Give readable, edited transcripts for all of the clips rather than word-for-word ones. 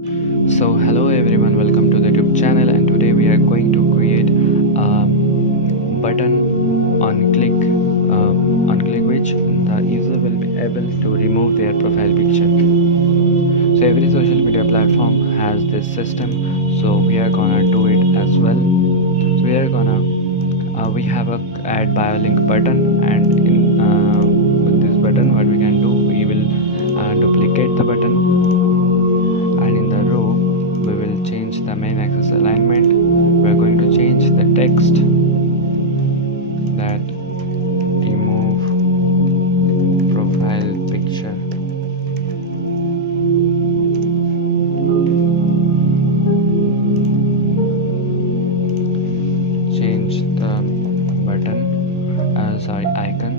So hello everyone, welcome to the YouTube channel, and today we are going to create a button on click which the user will be able to remove their profile picture. So every social media platform has this system, so we are gonna do it as well. So we have a add bio link button, and in with this button what we can do, we will duplicate the button, and in the row we will change the main axis alignment. We are going to change the text that remove profile picture. Change the button icon.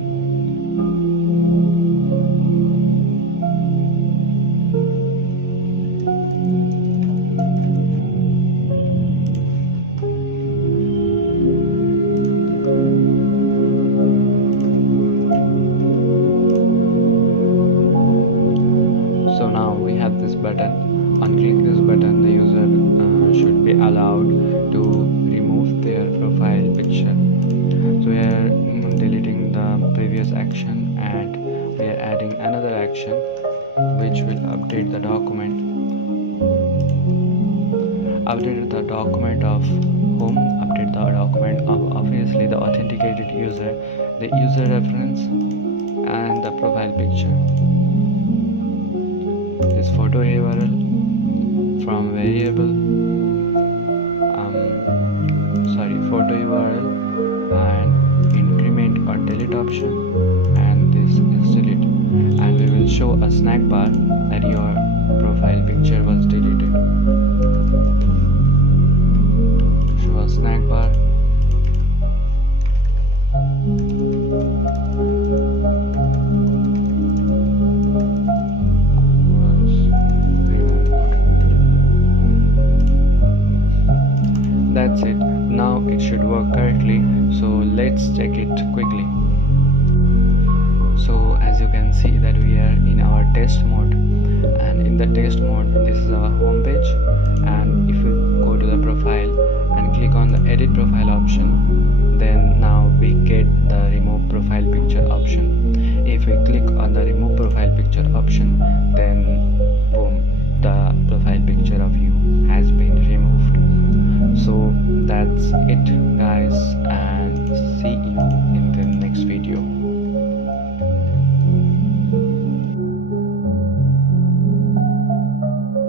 So now we have this button. On click this button, the user should be allowed to remove their profile picture. So we are deleting the previous action, and we are adding another action which will update the document. Update the document of home, update the document of obviously the authenticated user, the user reference, and the profile picture. This photo URL from variable photo URL, and increment or delete option, and this is delete, and we will show a snack bar that your profile picture was deleted. Show a snack bar. That's it. Now it should work correctly, so let's check it quickly. So as you can see that we are in our test mode, and in the test mode this is our home page, and if we go to the profile and click on the edit profile option, then now we get the remove profile picture option. If we click on the remove profile picture option, then boom, the profile picture of you has been removed. So that's it.